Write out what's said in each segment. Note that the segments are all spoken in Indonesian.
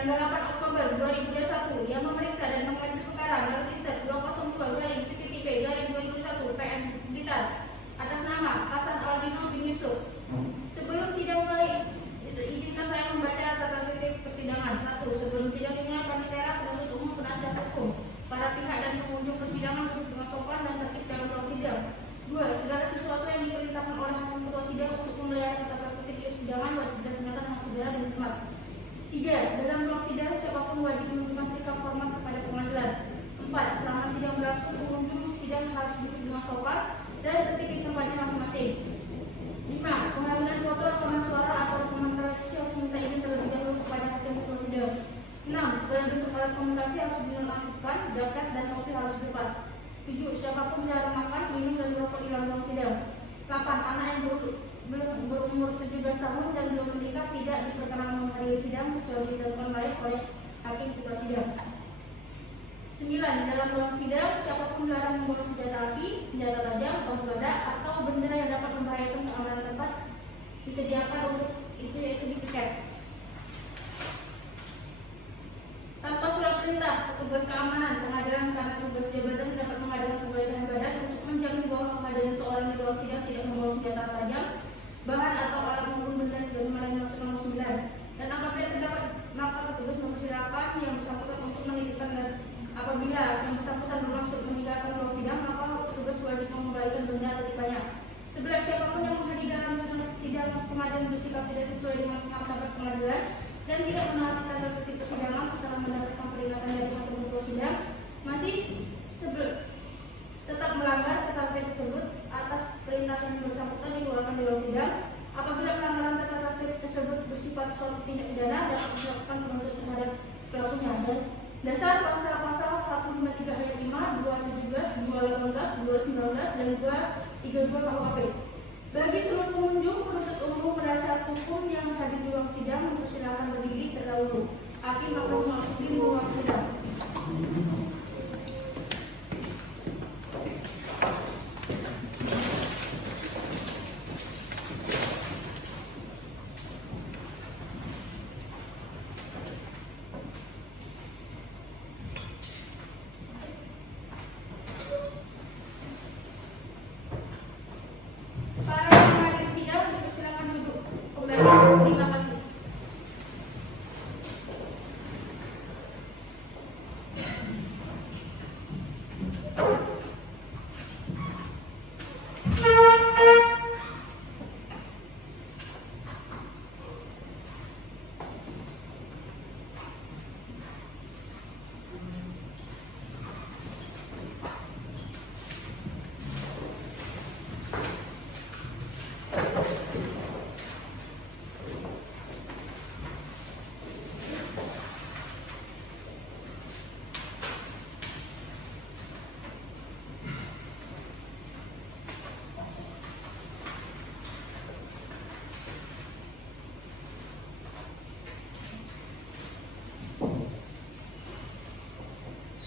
tanggal 8 Oktober 2021 yang memeriksa dan mengajukan perkara register 202/PPP/2021 PM Blitar atas nama Hasan Aldino bin Yusuf. Sebelum sidang mulai, izinkan saya membaca tata tertib persidangan. 1. Sebelum sidang dimulai, panitia penuntut umum, penasihat hukum, para pihak dan pengunjung persidangan duduk dengan sopan dan tertib dalam ruang sidang. 2. Segala sesuatu yang diperintahkan oleh hakim ketua sidang untuk memelihara tata tertib persidangan wajib dilaksanakan dengan segera dan cermat. 3. Dalam ruang sidang, siapapun wajib menunjukkan sikap hormat kepada pengadilan. 4. Selama sidang berlangsung, pengunjung sidang harus duduk dengan sopan dan tertib di tempatnya masing-masing. 5. Pengambilan foto, rekaman suara atau rekaman televisi harus minta izin terlebih dahulu kepada hakim ketua sidang. 6. Segala bentuk alat komunikasi harus dinonaktifkan, jaket dan topi harus dilepas. 7. Siapapun dilarang makan, minum, dan merokok di dalam ruang sidang. 8. Anak yang belum berumur 17 tahun dan belum menikah tidak diperkenankan menghadiri sidang kecuali dilakukan baik oleh hakim ketua sidang. 9. Dalam ruang sidang, siapapun dilarang membawa senjata api, senjata tajam, bom peledak, atau benda yang dapat membahayakan keamanan tempat disediakan untuk itu, yaitu dipiket. Tanpa surat perintah, petugas keamanan pengadilan karena tugas jabatan dapat mengadakan penggeledahan badan untuk menjamin bahwa penghadiran seorang di ruang sidang tidak membawa senjata tajam, bahan atau alat membunuh benda sebagaimana dimaksud nomor 9. Dan apabila terdapat, maka petugas mempersilahkan yang bersangkutan untuk menitipkan. Dan apabila yang bersangkutan bermaksud meninggalkan ruang sidang, maka petugas wajib mengembalikan benda atau titipannya. 11. Siapapun yang menghadiri dalam sidang pengadilan bersikap tidak sesuai dengan martabat pengadilan dan tidak menaati tata tertib persidangan setelah mendapatkan peringatan dari hakim ketua sidang masih tetap melanggar tata tertib tersebut atas perintah yang bersangkutan dikeluarkan di ruang sidang. Apabila pelanggaran tata tertib tersebut bersifat suatu tindak pidana dapat dilakukan penuntut terhadap pelakunya. Dan dasar pasal 153 ayat 5, 217, 218, 219 dan 232 KUHP. Bagi seluruh pengunjung, penuntut umum, penasihat hukum yang hadir di ruang sidang mempersilahkan berdiri terdahulu. Hakim akan memasuki ruang sidang. Terima kasih.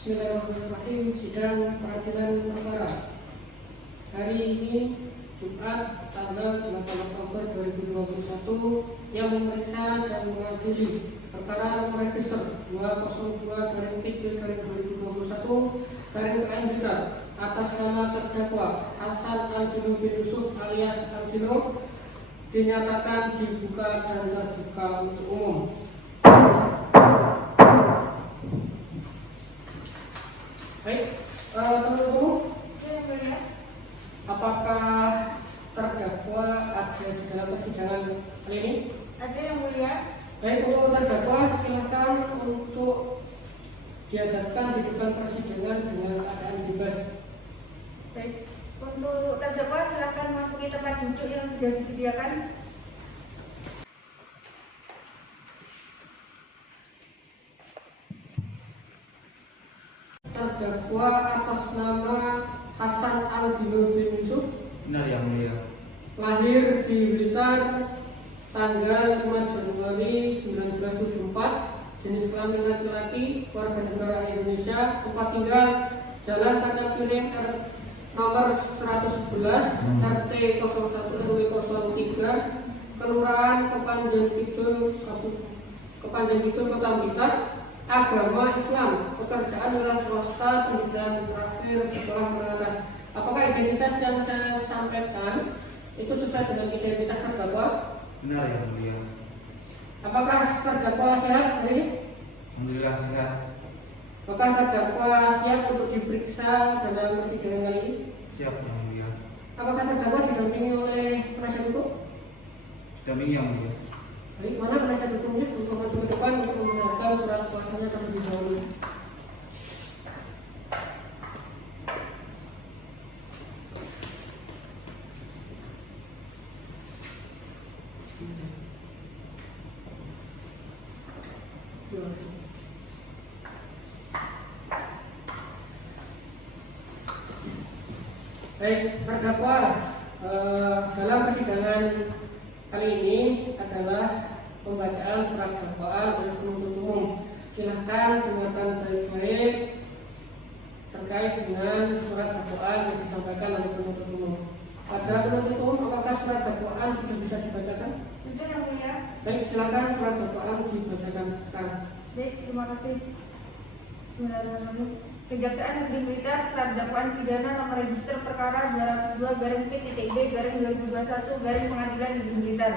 Bismillahirrahmanirrahim. Sidang peradilan perkara hari ini Jumat tanggal 8 Oktober 2021 yang memeriksa dan mengadili perkara nomor register 202/PPP/2021 Blitar atas nama terdakwa Hasan Aldino bin Yusuf alias Aldino dinyatakan dibuka dan terbuka untuk umum. Baik, penuntut, apakah terdakwa ada di dalam persidangan kali ini? Ada yang mulia. Baik, untuk terdakwa silakan untuk dihadapkan di depan persidangan dengan keadaan bebas. Baik, untuk terdakwa silakan masuki tempat duduk yang sudah disediakan. Terdakwa atas nama Hasan Aldino bin Yusuf. Benar yang mulia. Lahir di Blitar tanggal 5 Januari 1974, jenis kelamin laki-laki, warga negara Indonesia, tempat tinggal Jalan Kaca Piring nomor 111, RT 01 RW 03, Kelurahan Kepanjen Kidul, Kepanjen Kidul Kota Blitar, agama Islam, pekerjaan wira swasta, pendidikan terakhir, sekolah menengah. Apakah identitas yang saya sampaikan itu sesuai dengan identitas terdakwa? Benar ya mulia. Apakah terdakwa sehat hari ini? Alhamdulillah sehat. Apakah terdakwa siap untuk diperiksa dalam persidangan kali ini? Siap yang mulia. Apakah terdakwa didampingi oleh penasihat hukum? Dampingi yang mulia. Baik, mana penasihat hukumnya untuk maju ke depan untuk membenarkan surat kuasanya terlebih dahulu. Baik, terdakwa dalam persidangan kali ini adalah pembacaan surat dakwaan oleh penuntut umum. Silahkan dengarkan baik-baik terkait dengan surat dakwaan yang disampaikan oleh penuntut umum. Pada penuntut umum, apakah surat dakwaan sudah bisa dibacakan? Sudah yang mulia. Baik, silakan surat dakwaan dibacakan sekarang. Baik, terima kasih. Bismillahirrahmanirrahim. Kejaksaan Negeri Blitar surat dakwaan pidana nomor register perkara 200-P.B/2021 Pengadilan Negeri Blitar.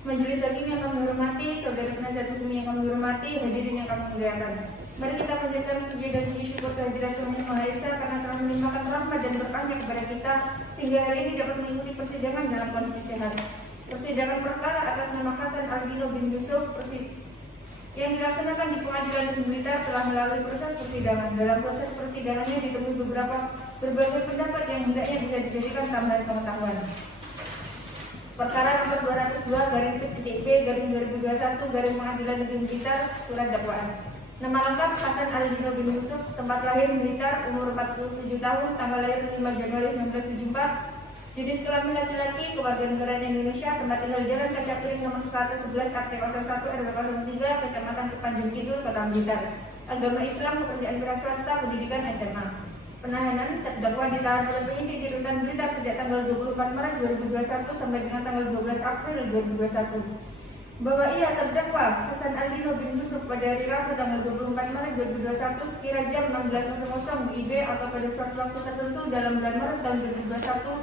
Majelis hakim yang kami hormati, saudara penasihat hukum yang kami hormati, hadirin yang kami muliakan. Mari kita panjatkan puji dan puji syukur kehadirat Tuhan Yang Maha Esa karena telah melimpahkan rahmat dan berkahnya kepada kita sehingga hari ini dapat mengikuti persidangan dalam kondisi sehat. Persidangan perkara atas nama Hasan Aldino bin Yusuf yang dilaksanakan di Pengadilan Negeri Blitar telah melalui proses persidangan. Dalam proses persidangannya ditemui berbagai pendapat yang hendaknya bisa dijadikan tambahan pengetahuan. Perkara nomor 202/P.B/2021 Pengadilan Negeri Blitar surat dakwaan. Nama lengkap Hasan Aldino bin Yusuf, tempat lahir Blitar, umur 47 tahun, tanggal lahir 5 Januari 1974. Jenis kelamin laki-laki, kewarganegaraan Indonesia, tempat tinggal Jalan Kaca Piring nomor 111 RT 01 RW 03, Kecamatan Kepanjen Kidul, Kota Blitar. Agama Islam, pekerjaan wira swasta, pendidikan SMA. Penahanan terdakwa ditahan oleh penyidik di Rutan Blitar sejak tanggal 24 Maret 2021 sampai dengan tanggal 12 April 2021. Bahwa ia terdakwa Hasan Aldino bin Yusuf pada hari Rabu tanggal 24 Maret 2021 sekira jam 16.00 WIB atau pada suatu waktu tertentu dalam bulan Maret tahun 2021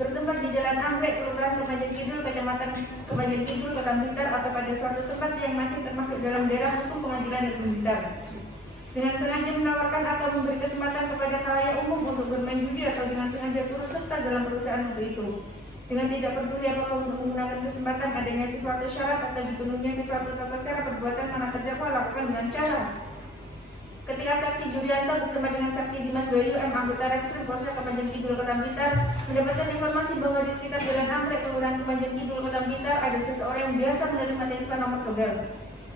bertempat di Jalan Anggrek, Kelurahan Kepanjen Kidul, Kecamatan Kepanjen Kidul, Kota Blitar atau pada suatu tempat yang masih termasuk dalam daerah hukum Pengadilan Negeri Blitar. Dengan sengaja menawarkan atau memberi kesempatan kepada khalayak umum untuk bermain judi atau dengan sengaja turut serta dalam perusahaan untuk itu. Dengan tidak peduli apakah untuk menggunakan kesempatan adanya sesuatu syarat atau dipenuhinya sesuatu tata cara perbuatan mana terdakwa lakukan dengan cara. Ketika saksi Julianto bersama dengan saksi Dimas Bayu M. anggota Reskrim Polsek Kepanjen Kidul, Kota Blitar mendapatkan informasi bahwa di sekitar Jalan Anggrek, Kelurahan Kepanjen Kidul, Kota Blitar ada seseorang yang biasa menerima telepon nomor togel.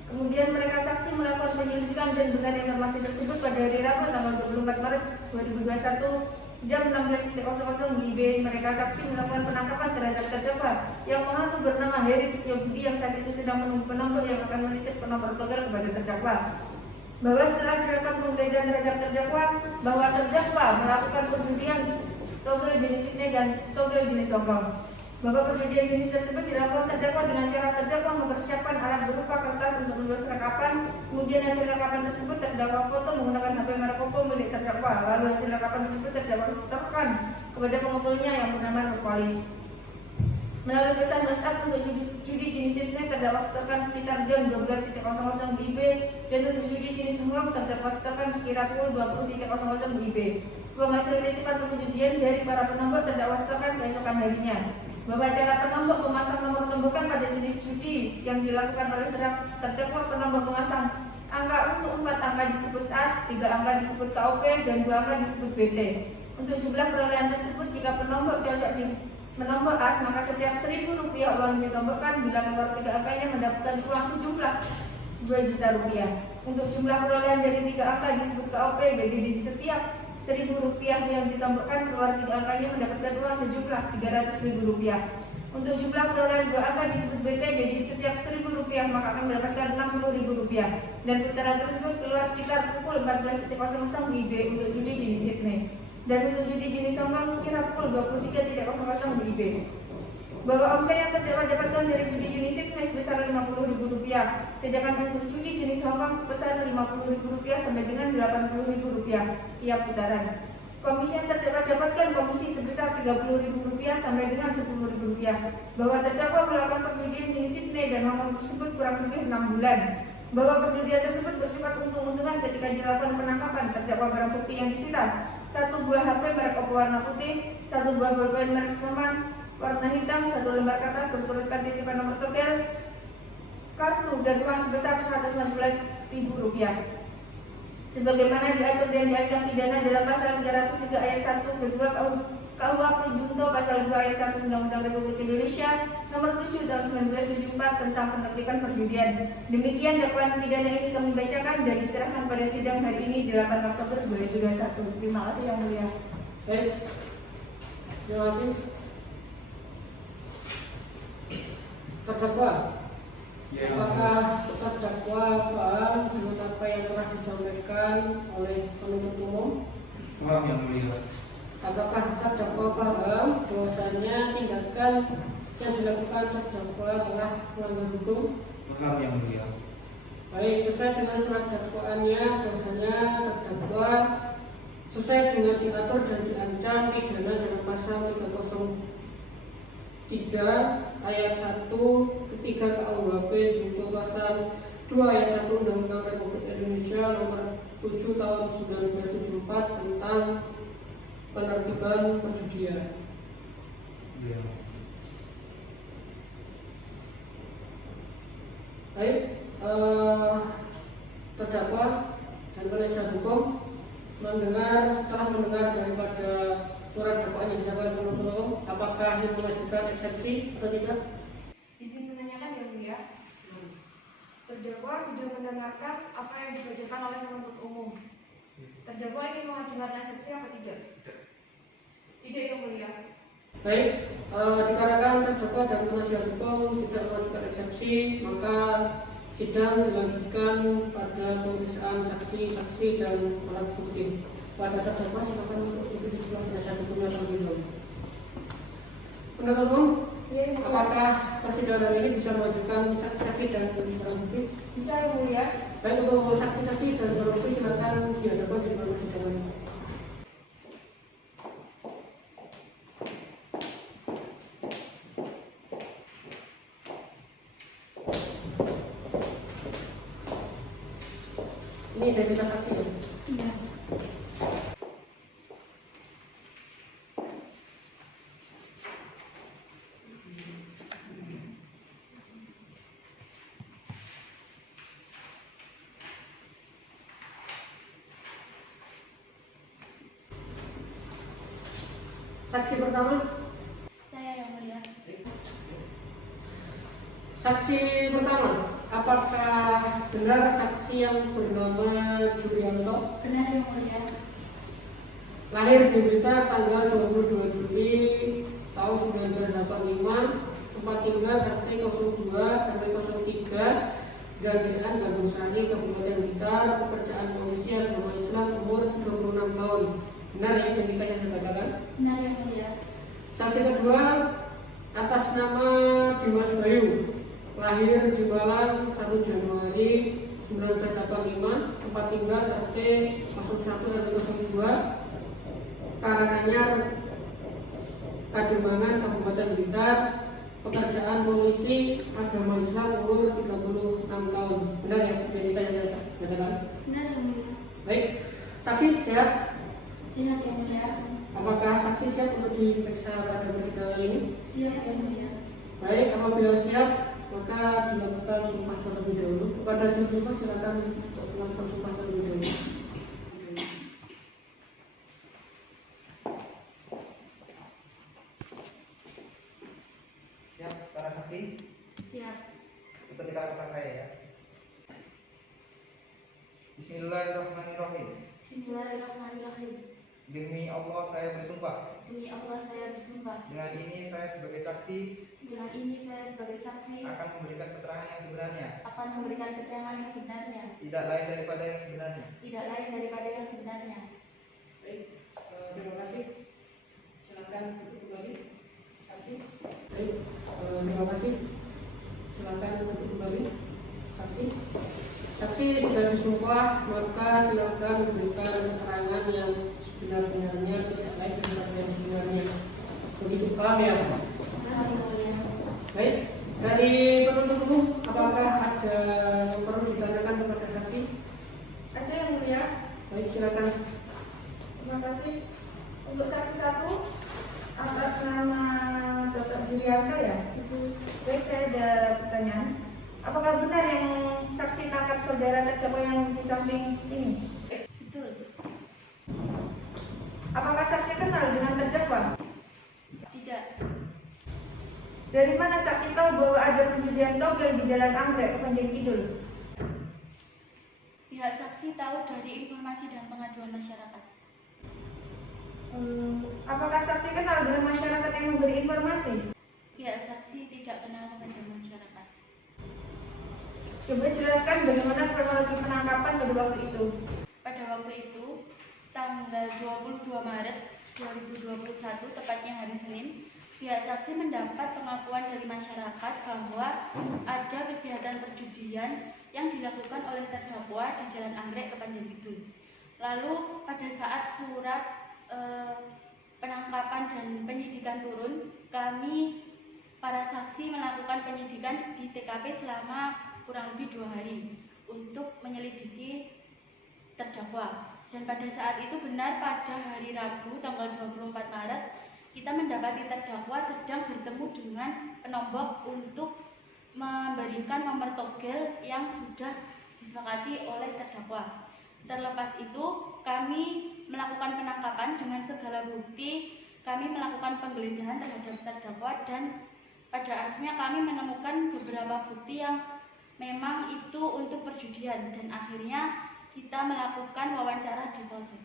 Kemudian mereka saksi melakukan penyelidikan dan benar informasi tersebut pada hari Rabu tanggal 24 Maret 2021 jam 16.00 WIB. Mereka saksi melakukan penangkapan terhadap terdakwa yang mengaku bernama Heri Setiobudi yang saat itu sedang menunggu penombok yang akan menitip nomor togel kepada terdakwa. Bahwa setelah dilakukan penggeledahan terhadap terdakwa, bahwa terdakwa melakukan perjudian togel jenis ini dan togel jenis hongkong. Bahwa perjudian jenis tersebut dilakukan terdakwa dengan cara terdakwa mempersiapkan alat berupa kertas untuk menulis rekapan. Kemudian hasil rekapan tersebut terdakwa foto menggunakan HP merek Oppo milik terdakwa. Lalu hasil rekapan tersebut terdakwa setorkan kepada pengumpulnya yang bernama Nurpolis. Melalui pesan WhatsApp untuk judi jenis internet terdakwa setorkan sekitar jam 12.00 WIB dan untuk judi jenis hongkong terdakwa setorkan sekitar pukul 20.00 WIB. Uang hasil titipan perjudian dari para penombok terdakwa setorkan keesokan harinya. Bahwa cara penombok memasang nomor tombokan pada jenis judi yang dilakukan oleh terdakwa penombok memasang angka untuk 4 angka disebut AS, 3 angka disebut KOP, dan 2 angka disebut BT. Untuk jumlah perolehan tersebut, jika penombok cocok di menombok AS, maka setiap Rp1.000 uang yang ditombokkan bila nomor 3 angkanya mendapatkan uang sejumlah Rp2 juta. Untuk jumlah perolehan dari 3 angka disebut KOP, jadi di setiap Rp1.000 yang ditombokkan keluar 3 angkanya mendapatkan uang sejumlah Rp300.000. Untuk jumlah perolehan 2 angka disebut BT, jadi setiap Rp1.000 maka akan mendapatkan Rp60.000 dan putaran tersebut keluar sekitar pukul 14.00 WIB untuk judi jenis Sydney dan untuk judi jenis hongkong sekitar pukul 23.00 WIB. bahwa omset yang terdakwa dapatkan dari judi jenis Sydney sebesar Rp50.000, sedangkan untuk judi jenis Hongkong sebesar Rp50.000 sampai dengan Rp80.000 tiap putaran. Komisi yang terdakwa dapatkan komisi sebesar Rp30.000 sampai dengan Rp10.000, bahwa terdakwa melakukan perjudian jenis Sydney dan Hongkong tersebut kurang lebih 6 bulan, bahwa perjudian tersebut bersifat untung-untungan ketika dilakukan penangkapan terdakwa barang bukti yang disita: 1 buah HP merek Oppo warna putih, 1 buah bolpen merek Sperman warna hitam, 1 lembar kertas bertuliskan titipan nomor togel, kartu dan uang sebesar Rp119.000. Sebagaimana diatur dan diancam pidana dalam pasal 303 ayat 1 kedua KUHP Junto pasal 2 ayat 1 Undang-Undang Republik Indonesia nomor 7 tahun 1974 tentang penertiban perjudian. Demikian dakwaan pidana ini kami bacakan dan diserahkan pada sidang hari ini 8 Oktober 2021. Terima kasih Yang Mulia. Baik, terima kasih. Terdakwa, Ya, apakah terdakwa paham dengan apa yang telah disampaikan oleh penuntut umum? paham Yang Mulia. Apakah terdakwa paham bahwasanya tindakan yang dilakukan terdakwa telah melanggar hukum? Paham Yang Mulia. Baik, sesuai dengan surat dakwaannya bahwasanya terdakwa sesuai dengan diatur dan diancam pidana dalam pasal 303 ayat 1 ketiga KUHP junto pasal 2 ayat 1 Undang-Undang Republik Indonesia nomor 7 tahun 1974 tentang penertiban perjudian. Ya. Baik, terdakwa dan penasihat hukum setelah mendengar daripada surat dakwaan yang disampaikan penuntut umum, apakah yang mengajukan eksepsi atau tidak? Izin menanyakan Yang Mulia. Terdakwa sudah mendengarkan apa yang dibacakan oleh penuntut umum. Terdakwa ingin mengajukan eksepsi apa tidak? Tidak Yang Mulia. Baik, dikarenakan terdakwa dan penasihat hukum tidak mengajukan eksepsi, maka sidang dilanjutkan pada pemeriksaan saksi-saksi dan alat bukti. Pada terdakwa silakan untuk duduk di sebelah penasihat hukumnya terlebih dahulu. Penuntut umum, apakah persidangan ini bisa mengajukan saksi-saksi dan barang bukti? Bisa Yang Mulia. Baik, untuk saksi-saksi dan barang bukti silakan dihadapkan di depan persidangan. Ini identitas saksi ya? Iya. Saksi pertama, Saya Yang Mulia. saksi pertama, apakah benar saksi yang bernama Julianto Benar Yang Mulia. lahir di Blitar tanggal 22 Juli tahun 1985, tempat tinggal RT 02 RW 03 Gandean Gandung Sari, Kabupaten Blitar, pekerjaan komisi agama Islam, umur 36 tahun. Benar ya identitas yang dibacakan? Benar Yang Mulia. Saksi kedua, atas nama Dimas Bayu, lahir di Malang 1 Januari 1985, tempat tinggal RT 01 RW 02 Karanganyar, Kademangan, Kabupaten Blitar, pekerjaan komisi agama Islam, umur 36 tahun. Benar ya identitas yang saya katakan? Benar Yang Mulia. Baik, saksi sehat. Siap Yang Mulia. Apakah saksi siap untuk diperiksa pada persidangan ini? Siap Yang Mulia. Baik, apabila siap maka dilakukan sumpah terlebih dahulu. Kepada jurusuma silakan untuk melakukan sumpah terlebih dahulu. Siap para saksi? Siap. Seperti kata saya ya. Bismillahirrahmanirrahim. Bismillahirrahmanirrahim. Demi Allah saya bersumpah. Demi Allah saya bersumpah. Dengan ini saya sebagai saksi Dengan ini saya sebagai saksi akan memberikan keterangan yang sebenarnya, akan memberikan keterangan yang sebenarnya, tidak lain daripada yang sebenarnya. tidak lain daripada yang sebenarnya. Baik, terima kasih. Silakan duduk kembali. Saksi. Baik, terima kasih. Silakan untuk kembali saksi. Saksi sudah disumpah, maka silakan memberikan keterangan yang sebenar-benarnya terkait dengan yang sebenarnya. Begitu paham ya? Baik, dari penuntut umum, apakah ada yang perlu ditanyakan kepada saksi? Ada yang mulia. Baik, silakan. Terima kasih. Untuk saksi 1 atas nama Dr. Juliarka ya. Baik, saya ada pertanyaan. Apakah benar yang saksi tangkap saudara terdakwa yang di samping ini? Betul. Apakah saksi kenal dengan terdakwa? Tidak. Dari mana saksi tahu bahwa ada perjudian togel di Jalan Anggrek, Kepanjen Kidul? Pihak saksi tahu dari informasi dan pengaduan masyarakat. Apakah saksi kenal dengan masyarakat yang memberi informasi? Pihak saksi tidak kenal kepada masyarakat. Coba jelaskan bagaimana kronologi penangkapan pada waktu itu. Pada waktu itu, tanggal 22 Maret 2021, tepatnya hari Senin, pihak saksi mendapat pengakuan dari masyarakat bahwa ada kegiatan perjudian yang dilakukan oleh terdakwa di Jalan Anggrek, Kepanjen Kidul. Lalu pada saat surat penangkapan dan penyidikan turun, kami para saksi melakukan penyidikan di TKP selama kurang lebih 2 hari untuk menyelidiki terdakwa. Dan pada saat itu benar pada hari Rabu tanggal 24 Maret kita mendapati terdakwa sedang bertemu dengan penombok untuk memberikan nomor togel yang sudah disepakati oleh terdakwa. Terlepas itu, kami melakukan penangkapan dengan segala bukti, kami melakukan penggeledahan terhadap terdakwa dan pada akhirnya kami menemukan beberapa bukti yang memang itu untuk perjudian dan akhirnya kita melakukan wawancara di polsek.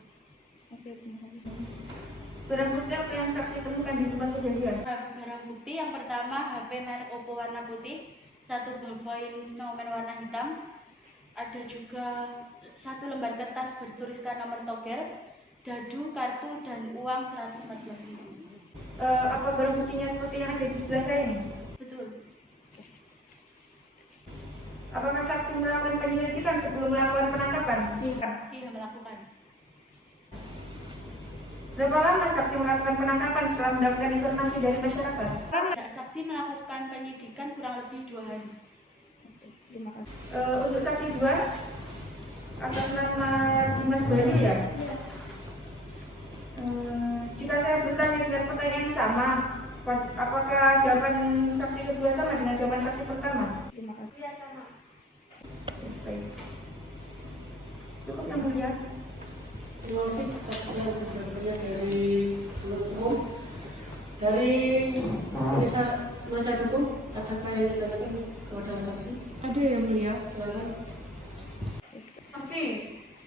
Barang bukti apa yang saksi temukan di tempat kejadian? Barang bukti yang pertama HP merek Oppo warna putih, 1 ballpoint snowman warna hitam, ada juga 1 lembar kertas bertuliskan nomor togel, dadu, kartu, dan uang 114.000. Apa barang buktinya seperti yang ada di sebelah saya ini? Betul. Apakah saksi melakukan penyelidikan sebelum melakukan penangkapan? Iya, melakukan. Berapa lama saksi melakukan penangkapan setelah mendapatkan informasi dari masyarakat? Saksi melakukan penyidikan kurang lebih 2 hari. Terima kasih. Untuk saksi 2 atas nama Dimas Bayu ya. Jika saya bertanya dengan pertanyaan yang sama, apakah jawaban saksi kedua sama dengan jawaban saksi pertama? Terima kasih. Tidak sama. Baik. Cukup yang mulia. Terima kasih atas penjelasannya dari penuntut umum. Dari penasihat hukum, adakah yang ditanyakan kepada saksi? Ada yang mulia. Silakan. Saksi,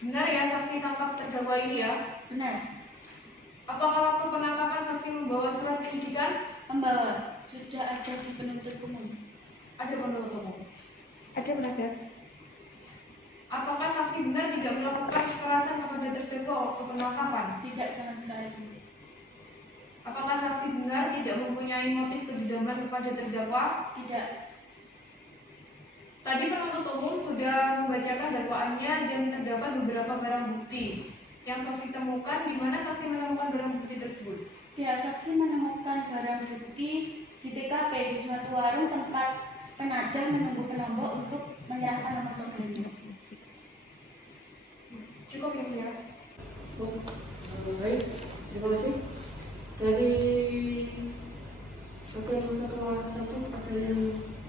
benar ya saksi tangkap terdakwa ini ya? Benar. Apakah waktu penangkapan saksi membawa surat penyidikan? Membawa sudah ada di penuntut umum. Ada penuntut umum. Ada penasihat. Apakah saksi benar tidak melakukan kekerasan kepada terdakwa waktu penangkapan? Tidak sama sekali. Apakah saksi benar tidak mempunyai motif kedendaman kepada terdakwa? Tidak. Tadi penuntut umum sudah membacakan dakwaannya dan terdapat beberapa barang bukti yang saksi temukan. Di mana saksi menemukan barang bukti tersebut? Pihak saksi menemukan barang bukti di TKP di suatu warung tempat penajam menunggu penombok untuk menyerahkan nomor togelnya. Cukup ya, mulia. Baik, terima kasih. Dari satu ada yang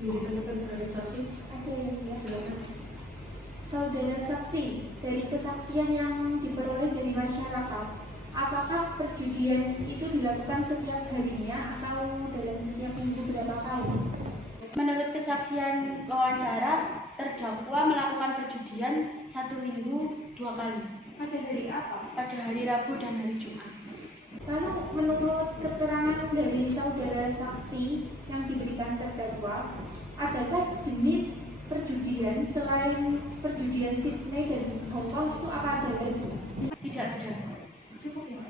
ditanyakan dari saksi? Ada yang mulia. Silakan. Saudara saksi, dari kesaksian yang diperoleh dari masyarakat, apakah perjudian itu dilakukan setiap harinya atau dalam setiap minggu berapa kali? Menurut kesaksian wawancara, terdakwa melakukan perjudian 1 minggu 2 kali. Pada hari apa? Pada hari Rabu dan hari Jumat. Lalu menurut keterangan dari saudara saksi yang diberikan terdakwa, adakah jenis perjudian selain perjudian Sydney dan Hong Kong itu apa ada lagi? Tidak ada. Cukup ya.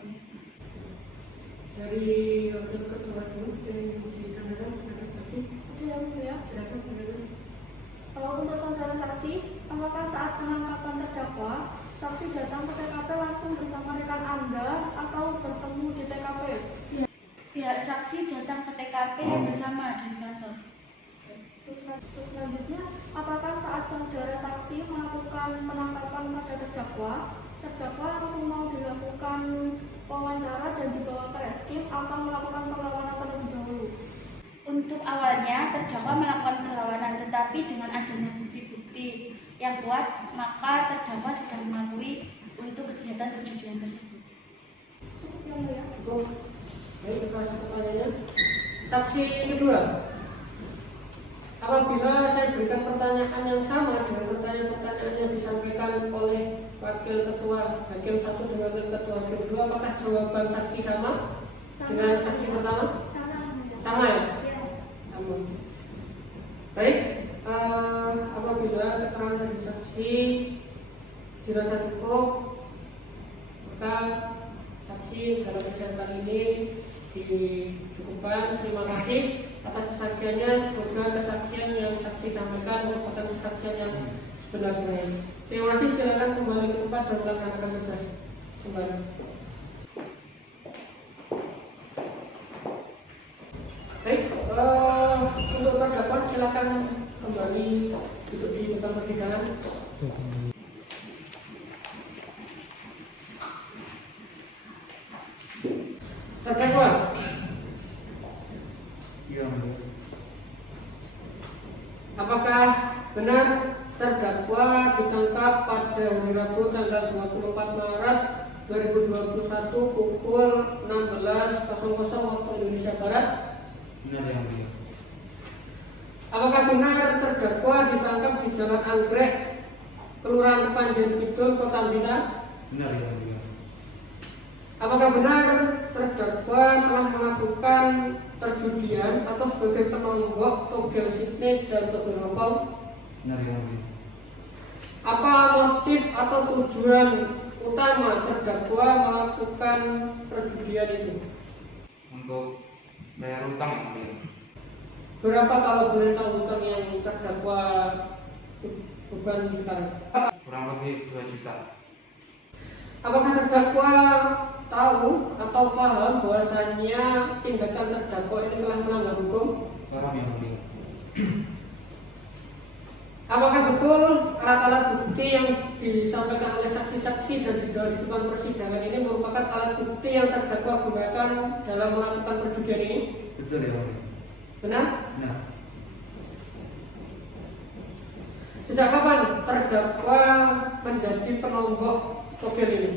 Dari wakil ketua dulu dari dikatakan ada saksi. Itu yang mulia. Silakan saudara. Untuk saudara saksi, apakah saat penangkapan terdakwa, saksi datang ke TKP langsung bersama rekan Anda atau bertemu di TKP? Pihak saksi datang ke TKP bersama di kantor. Terus selanjutnya, apakah saat saudara saksi melakukan penangkapan pada terdakwa, terdakwa langsung mau dilakukan wawancara dan dibawa ke reskim atau melakukan perlawanan terlebih dahulu? Untuk awalnya terdakwa melakukan perlawanan, tetapi dengan adanya bukti-bukti yang kuat, maka terdakwa sudah mengakui untuk kegiatan perjudian tersebut. Cukup yang mulia. Cukup. Baik, kita masuk pertanyaannya. Saksi kedua. Apabila saya berikan pertanyaan yang sama dengan pertanyaan-pertanyaan yang disampaikan oleh Wakil Ketua Hakim 1 dan Wakil Ketua Hakim 2, apakah jawaban saksi sama dengan saksi pertama? Sama ya? Sama. Baik, apabila keterangan dari saksi dirasa cukup, maka saksi dalam kesempatan ini dicukupkan. Terima kasih atas kesaksiannya. Semoga kesaksian yang saksi sampaikan merupakan kesaksian yang sebenarnya. Terima kasih. Silakan kembali ke tempat dan melaksanakan tugas kembali. Baik, untuk terdakwa silakan kembali duduk di tempat persidangan. Terdakwa. Iya. Apakah benar terdakwa ditangkap pada hari Rabu tanggal 24 Maret 2021 pukul 16.00 waktu Indonesia Barat? Benar yang mulia. Apakah benar terdakwa ditangkap di Jalan Anggrek, Kelurahan Panjen Kidul, Kota Blitar? Benar yang mulia. Apakah benar terdakwa telah melakukan perjudian atau sebagai penonggok togel Sydney dan togel Hongkong? Benar yang mulia. Apa motif atau tujuan utama terdakwa melakukan perjudian itu? Untuk bayar utang yang mulia. Berapa kalau boleh tahu utang yang terdakwa beban sekarang? Kurang lebih 2 juta. Apakah terdakwa tahu atau paham bahwasannya tindakan terdakwa ini telah melanggar hukum? Paham yang mulia. Apakah betul alat-alat bukti yang disampaikan oleh saksi-saksi dan di depan persidangan ini merupakan alat bukti yang terdakwa gunakan dalam melakukan perjudian ini? Betul yang mulia. Benar? Benar. Sejak kapan terdakwa menjadi penonggok togel ini?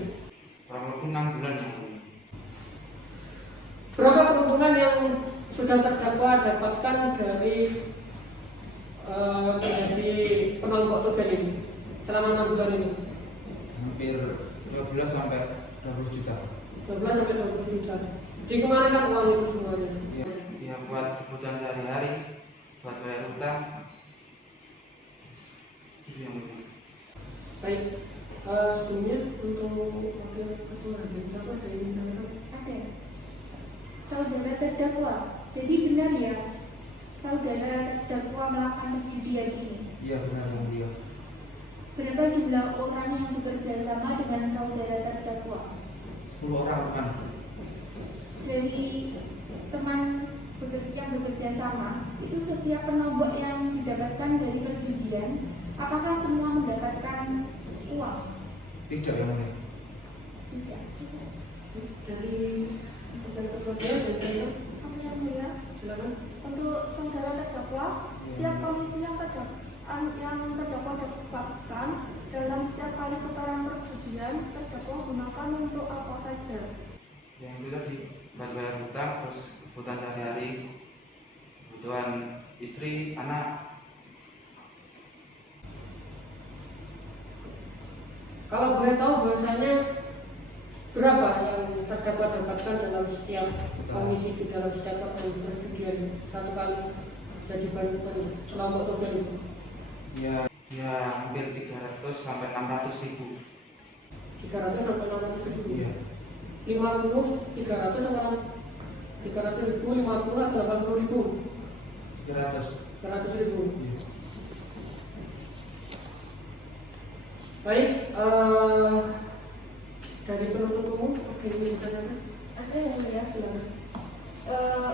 Kurang lebih 6 bulan yang mulia. Berapa keuntungan yang sudah terdakwa dapatkan dari menjadi penonggok togel ini selama 6 bulan ini? Hampir 12 sampai 20 juta. 12 sampai 20 juta. Dikemanakan uang itu semuanya? Ya buat kebutuhan sehari-hari, buat bayar utang. Itu yang mulia. Baik, sebelumnya untuk wakil ketua hakim siapa dari misalnya? Ada. Saudara terdakwa, jadi benar ya saudara terdakwa melakukan perjudian ini? Iya benar yang mulia. Berapa jumlah orang yang bekerja sama dengan saudara terdakwa? 10 orang kan. Dari teman yang bekerja sama, itu setiap penonggok yang didapatkan dari perjudian, apakah semua mendapatkan uang? Tidak yang mulia. Tidak. Dari wakil ketua dan Apa yang mulia? silakan. Untuk saudara terdakwa, setiap komisi yang terdakwa dapatkan dalam setiap kali putaran perjudian, terdakwa gunakan untuk apa saja? Yang itu tadi buat bayar utang, terus kebutuhan sehari-hari, kebutuhan istri, anak. Kalau boleh tahu bahwasanya berapa yang terdakwa dapatkan dalam setiap komisi di dalam setiap perjudian satu kali jadi kelompok togel itu? Ya hampir 300 sampai 600 ribu. 300 sampai 600 ribu. Iya. 50, 300 sampai 300.000, 50 atau 80.000? 300. 300.000. Iya. Baik, dari penuntut umum, oke, ini pertanyaan. Ada yang mulia, silakan.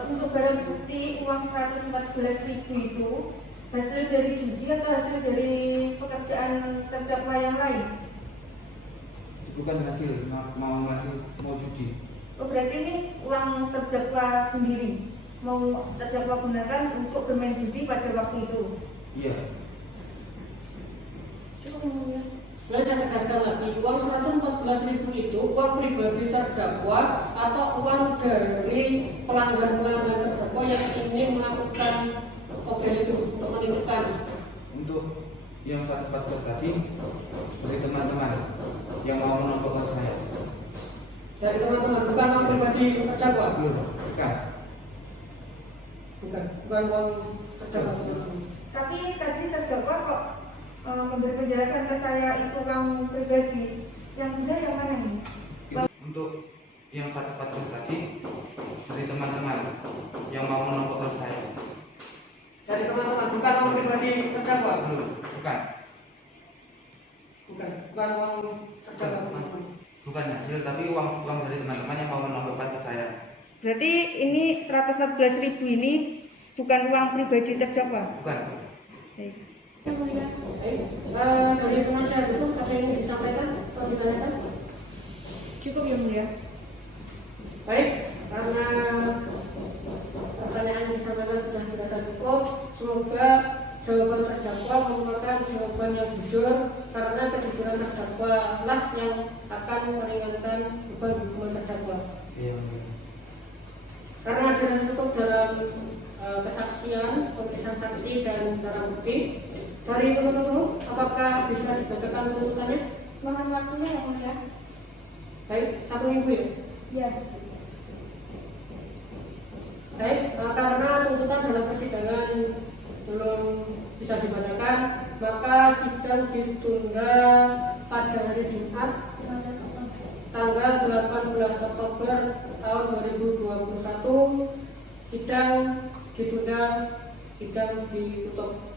Untuk barang bukti uang 114.000 itu hasil dari judi atau hasil dari pekerjaan terdakwa yang lain? Bukan hasil, mau judi. Oh, berarti ini uang terdakwa sendiri mau terdakwa gunakan untuk bermain judi pada waktu itu. Iya. Cukup yang mulia. Sebenarnya saya tegaskan lagi, uang 114.000 itu uang pribadi terdakwa atau uang dari pelanggan-pelanggan terdakwa yang ingin melakukan open itu untuk menitipkan. Untuk yang 114 tadi dari teman-teman yang mau menompokkan saya. Dari teman-teman, bukan uang pribadi terdakwa. Belum, bukan. Bukan uang terdakwa. Tapi tadi terdakwa kok memberi penjelasan ke saya itu uang pribadi. Yang benar yang mana nih? Untuk yang 114 tadi dari teman-teman yang mau menompokkan saya. Dari teman-teman, bukan uang pribadi terdakwa. Belum, bukan. Bukan uang terdakwa. Bukan hasil, tapi uang dari teman-teman yang mau menompokkan ke saya. Berarti ini 114.000 ini bukan uang pribadi terdakwa? Bukan. Baik. Yang mulia. Baik, dari penasihat itu ada yang ingin disampaikan atau ditanyakan? Cukup yang mulia. Baik, karena pertanyaan yang disampaikan sudah dirasa cukup, semoga jawaban terdakwa merupakan jawaban yang jujur, karena kejujuran terdakwa lah yang akan meringankan beban hukuman terdakwa. Iya. Karena dirasa cukup dalam kesaksian, pemeriksaan saksi dan barang bukti. Dari penuntut umum, apakah bisa dibacakan tuntutannya? Mohon waktunya yang mulia. Baik, 1 minggu ya? Ya. Baik, karena tuntutan dalam persidangan belum bisa dibacakan, maka sidang ditunda pada hari Jumat tanggal 18 Oktober tahun 2021. Sidang ditunda, sidang ditutup.